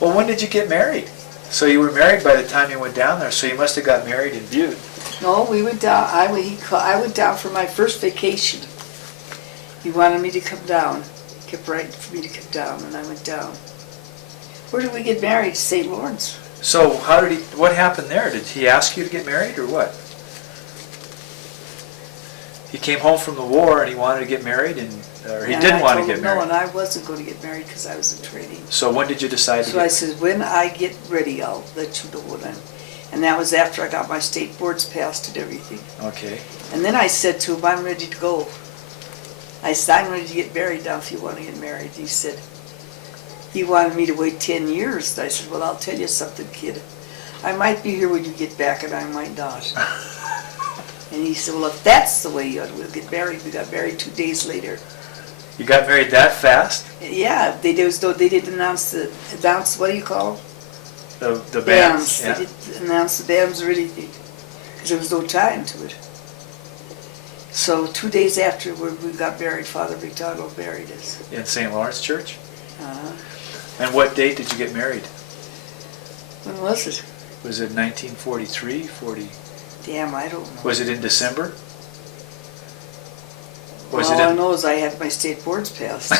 Well, when did you get married? So you were married by the time you went down there, so you must have got married in Butte. No, we went down, I went down for my first vacation. He wanted me to come down. He kept writing for me to come down, and I went down. Where did we get married? St. Lawrence. So what happened there? Did he ask you to get married or what? He came home from the war and he wanted to get married, or he didn't want to get married? No, and I wasn't going to get married because I was in training. So when did you decide to So I said, when I get ready, I'll let you know when I'm... And that was after I got my state boards passed and everything. Okay. And then I said to him, I'm ready to go. I said, I'm ready to get married now if you want to get married. He said, he wanted me to wait 10 years. And I said, well, I'll tell you something, kid. I might be here when you get back and I might not. And he said, well, if that's the way you we'll get married. We got married 2 days later. You got married that fast? Yeah, they didn't announce what do you call them? The bands. Yeah. They didn't announce the bands or anything because there was no time to it. So 2 days after we got married, Father McDonald married us. In St. Lawrence Church? Uh-huh. And what date did you get married? When was it? Was it 1943, 40? Damn, I don't know. Was it in December? All I know is I had my state boards passed. A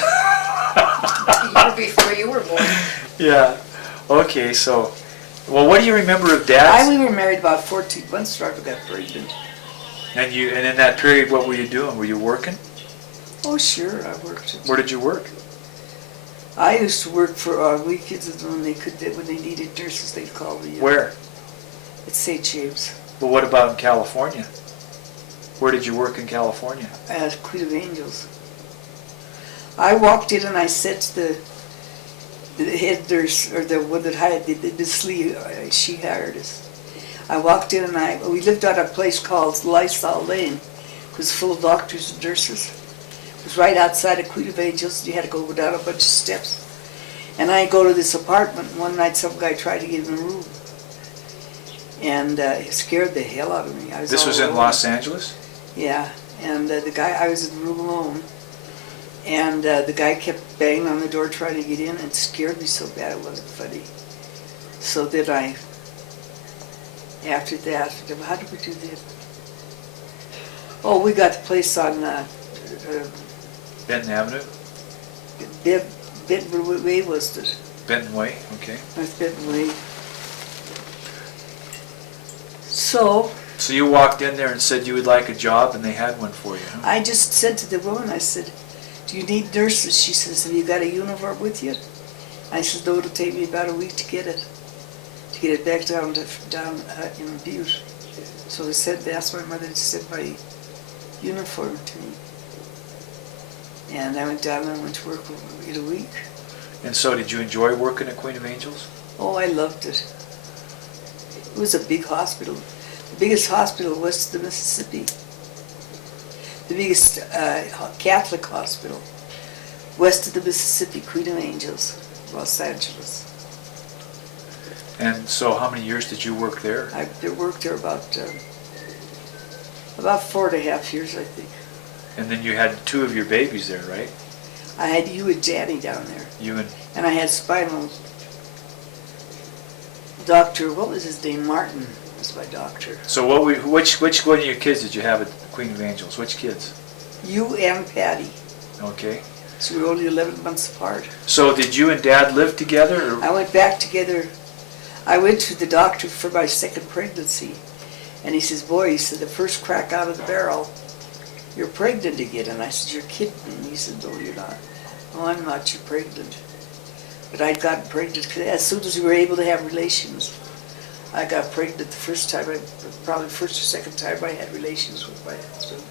year before you were born. Yeah. Okay, so, well, what do you remember of Dad's? We were married about 14 months after I got pregnant. And in that period, what were you doing? Were you working? Oh, sure, I worked. Where did you work? I used to work for weekends when they needed nurses, they'd call me. Where? At St. James. Well, what about in California? Where did you work in California? At Queen of Angels. I walked in and I said to the head nurse, or the one that hired Miss Lee, she hired us. I walked in and we lived at a place called Lysol Lane. It was full of doctors and nurses. It was right outside of Queen of Angels, and you had to go down a bunch of steps. And I go to this apartment, and one night some guy tried to get in the room. And it scared the hell out of me. This was in Los Angeles? Yeah, and I was in the room alone. And the guy kept banging on the door trying to get in, and it scared me so bad it wasn't funny. So then after that, how did we do that? Oh, we got the place on Benton Avenue? Benton Way was it? Benton Way, okay. That's Benton Way. So you walked in there and said you would like a job, and they had one for you, huh? I just said to the woman, I said, do you need nurses? She says, have you got a uniform with you? I said, no, it'll take me about a week to get it back down in Butte. So they asked my mother to send my uniform to me. And I went down and went to work in a week. And so did you enjoy working at Queen of Angels? Oh, I loved it. It was a big hospital. The biggest hospital west of the Mississippi. The biggest Catholic hospital west of the Mississippi, Queen of Angels, Los Angeles. And so how many years did you work there? I worked there about 4.5 years, I think. And then you had 2 of your babies there, right? I had you and Danny down there. And I had spinal. Doctor, what was his name? Martin was my doctor. So which one of your kids did you have at Queen of Angels? Which kids? You and Patty. Okay. So we were only 11 months apart. So did you and Dad live together? Or? I went back together. I went to the doctor for my second pregnancy. And he says, boy, he said, the first crack out of the barrel, you're pregnant again. And I said, you're kidding me. And he said, no, you're not. No, I'm not. You're pregnant. But I'd gotten pregnant because as soon as we were able to have relations, I got pregnant the first time, probably first or second time I had relations with my husband.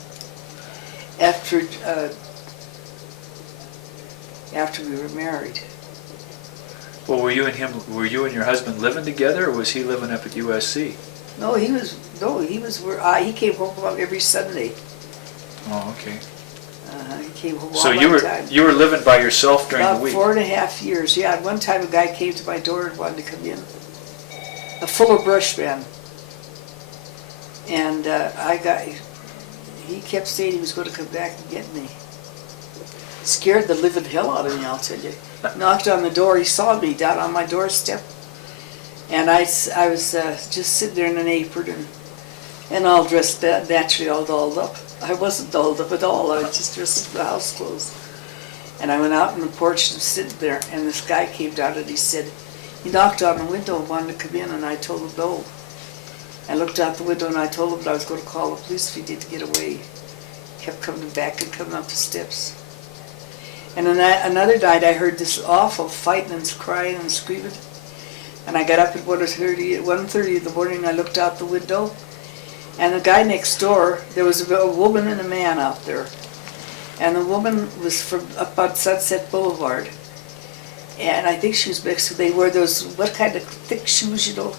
After we were married. Well, were you and your husband living together, or was he living up at USC? No, he came home about every Sunday. Oh, okay. He came home so all my time. you were living by yourself during about the week? 4.5 years, yeah. At one time a guy came to my door and wanted to come in. A fuller brush man. And he kept saying he was going to come back and get me. Scared the living hell out of me, I'll tell you. Knocked on the door, he saw me down on my doorstep. And I was just sitting there in an apron and all dressed, naturally all dolled up. I wasn't dolled up at all, I was just dressed in the house clothes. And I went out on the porch and sitting there, and this guy came down and he said, he knocked on the window and wanted to come in, and I told him no. I looked out the window and I told him that I was going to call the police if he didn't get away. He kept coming back and coming up the steps. And another night I heard this awful fighting and crying and screaming. And I got up at 1:30 in the morning and I looked out the window. And the guy next door, there was a woman and a man out there. And the woman was from up on Sunset Boulevard. And I think she was Mexican. They wore those, what kind of thick shoes, you know?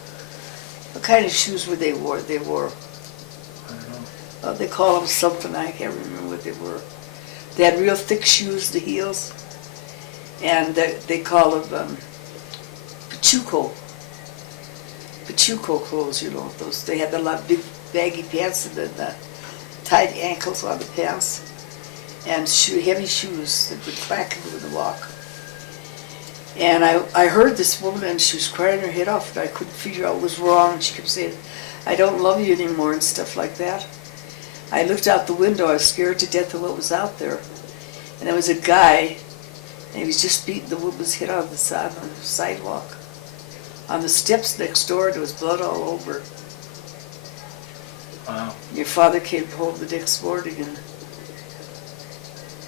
What kind of shoes were they wore? They wore, I don't know. they call them something, I can't remember what they were. They had real thick shoes, the heels. And they call them Pachuco clothes, you know. Those, they had the big baggy pants and the tight ankles on the pants. And heavy shoes that would clack into the walk. And I heard this woman, and she was crying her head off, and I couldn't figure out what was wrong. She kept saying, I don't love you anymore, and stuff like that. I looked out the window, I was scared to death of what was out there. And there was a guy, and he was just beating the woman's head on the sidewalk. On the steps next door, there was blood all over. Wow. Your father came home the next morning, and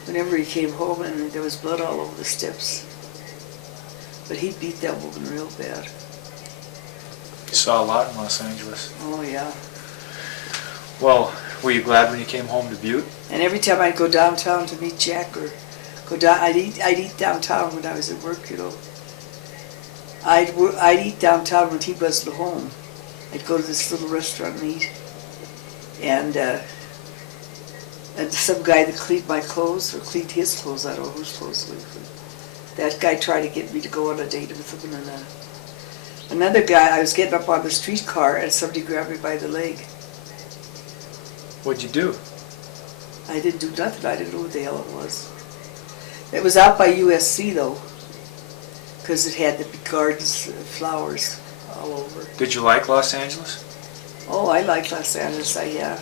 whenever he came home, and there was blood all over the steps. But he beat that woman real bad. You saw a lot in Los Angeles. Oh, yeah. Well, were you glad when you came home to Butte? And every time I'd go downtown to meet Jack or go down, I'd eat downtown when I was at work, you know. I'd eat downtown when he wasn't home. I'd go to this little restaurant and eat. And some guy that cleaned my clothes, or cleaned his clothes, I don't know whose clothes he cleaned. That guy tried to get me to go on a date with him, and another guy, I was getting up on the streetcar and somebody grabbed me by the leg. What'd you do? I didn't do nothing, I didn't know what the hell it was. It was out by USC though, because it had the big gardens, flowers all over. Did you like Los Angeles? Oh, I like Los Angeles, yeah.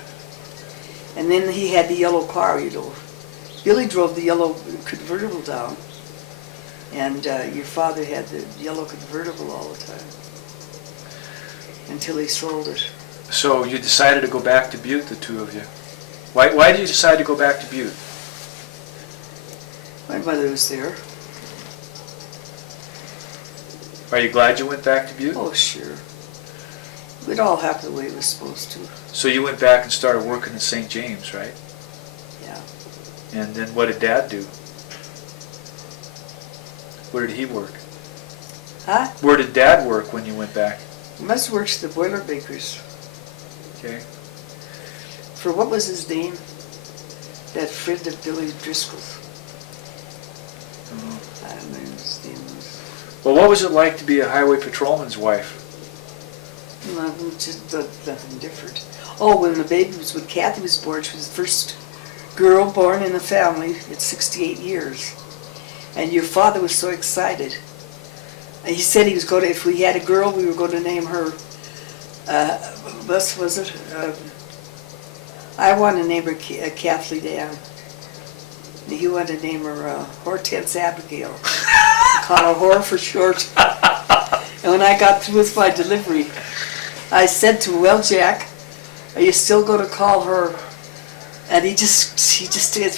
And then he had the yellow car, you know. Billy drove the yellow convertible down. And your father had the yellow convertible all the time. Until he sold it. So you decided to go back to Butte, the two of you. Why did you decide to go back to Butte? My mother was there. Are you glad you went back to Butte? Oh, sure. It all happened the way it was supposed to. So you went back and started working in St. James, right? Yeah. And then what did Dad do? Where did he work? Huh? Where did Dad work when you went back? He must have worked at the Boilermakers. Okay. For what was his name? That friend of Billy Driscoll's. I don't know his name was. Well, what was it like to be a highway patrolman's wife? Nothing, just nothing different. Oh, when Kathy was born, she was the first girl born in the family at 68 years. And your father was so excited. And he said he was going to, if we had a girl, we were going to name her, was it? I wanted to name her Kathleen Ann. And he wanted to name her Hortense Abigail. Call her Whore for short. And when I got through with my delivery, I said to him, well, Jack, are you still going to call her? And he just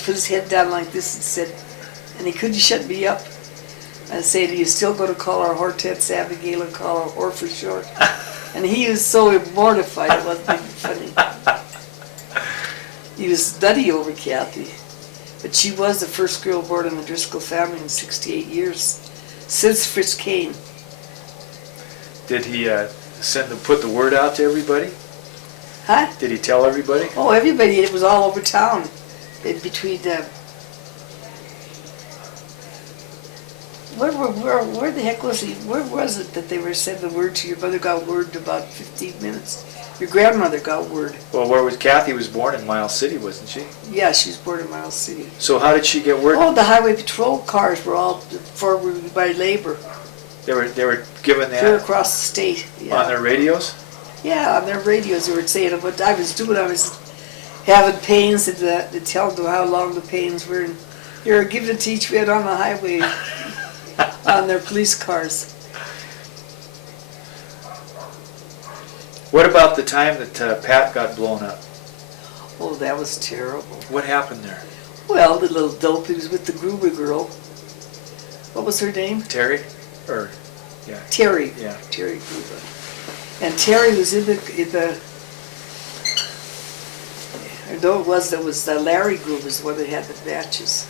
put his head down like this and said, and he couldn't shut me up. I said, are you still going to call her Hortense Abigail and call her Whore for short? And he was so mortified, it wasn't even funny. He was nutty over Kathy. But she was the first girl born in the Driscoll family in 68 years, since Fritz came. Did he put the word out to everybody? Huh? Did he tell everybody? Oh, everybody, it was all over town. where the heck was he? Where was it that they were sending word to your mother got word in about 15 minutes? Your grandmother got word. Well, where was Kathy was born in Miles City, wasn't she? Yeah, she was born in Miles City. So how did she get word? Oh, the highway patrol cars were all forwarded by labor. They were given Clear that across the state. Yeah. on their radios? Yeah, on their radios they were saying what I was doing. I was having pains and they tell them how long the pains were. And they were giving it to each man on the highway on their police cars. What about the time that Pat got blown up? Oh, that was terrible. What happened there? Well, the little dope, he was with the Gruber girl. What was her name? Terry? Or, yeah. Terry. Yeah. Terry Gruber. And Terry was in the no, it was Larry Gruber's the one that had the matches.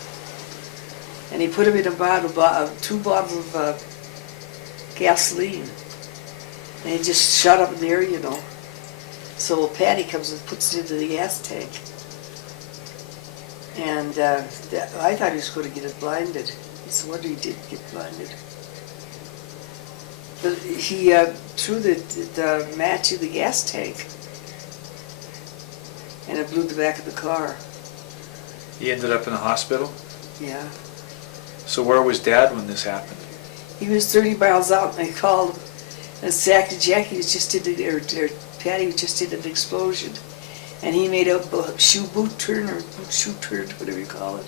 And he put him in a 2 bottles of gasoline. And he just shot up in the air, you know. So Patty comes and puts it into the gas tank. And I thought he was going to get it blinded. It's a wonder he didn't get blinded. But he threw the match in the gas tank. And it blew the back of the car. He ended up in the hospital? Yeah. So where was Dad when this happened? He was 30 miles out and they called him. And Jackie was just in or Patty was just in an explosion. And he made a boot turn, whatever you call it.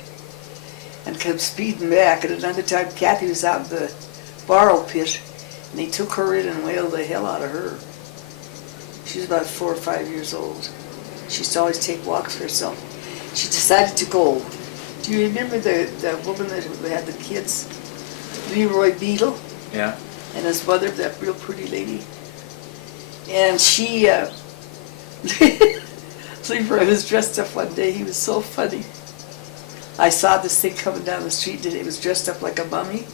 And come speeding back. And another time Kathy was out in the borrow pit. And he took her in and wailed the hell out of her. She was about 4 or 5 years old. She used to always take walks for herself. She decided to go. Do you remember the woman that had the kids? Leroy Beadle? Yeah. And his mother, that real pretty lady. And she, Leroy was dressed up one day. He was so funny. I saw this thing coming down the street and it was dressed up like a mummy.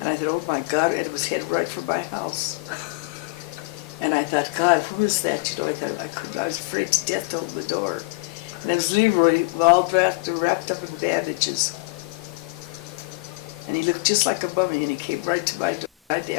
And I thought, oh my God, and it was headed right for my house. And I thought, God, who is that? You know, I was afraid to death to open the door. And it was Leroy, all wrapped up in bandages. And he looked just like a mummy, and he came right to my door. I damn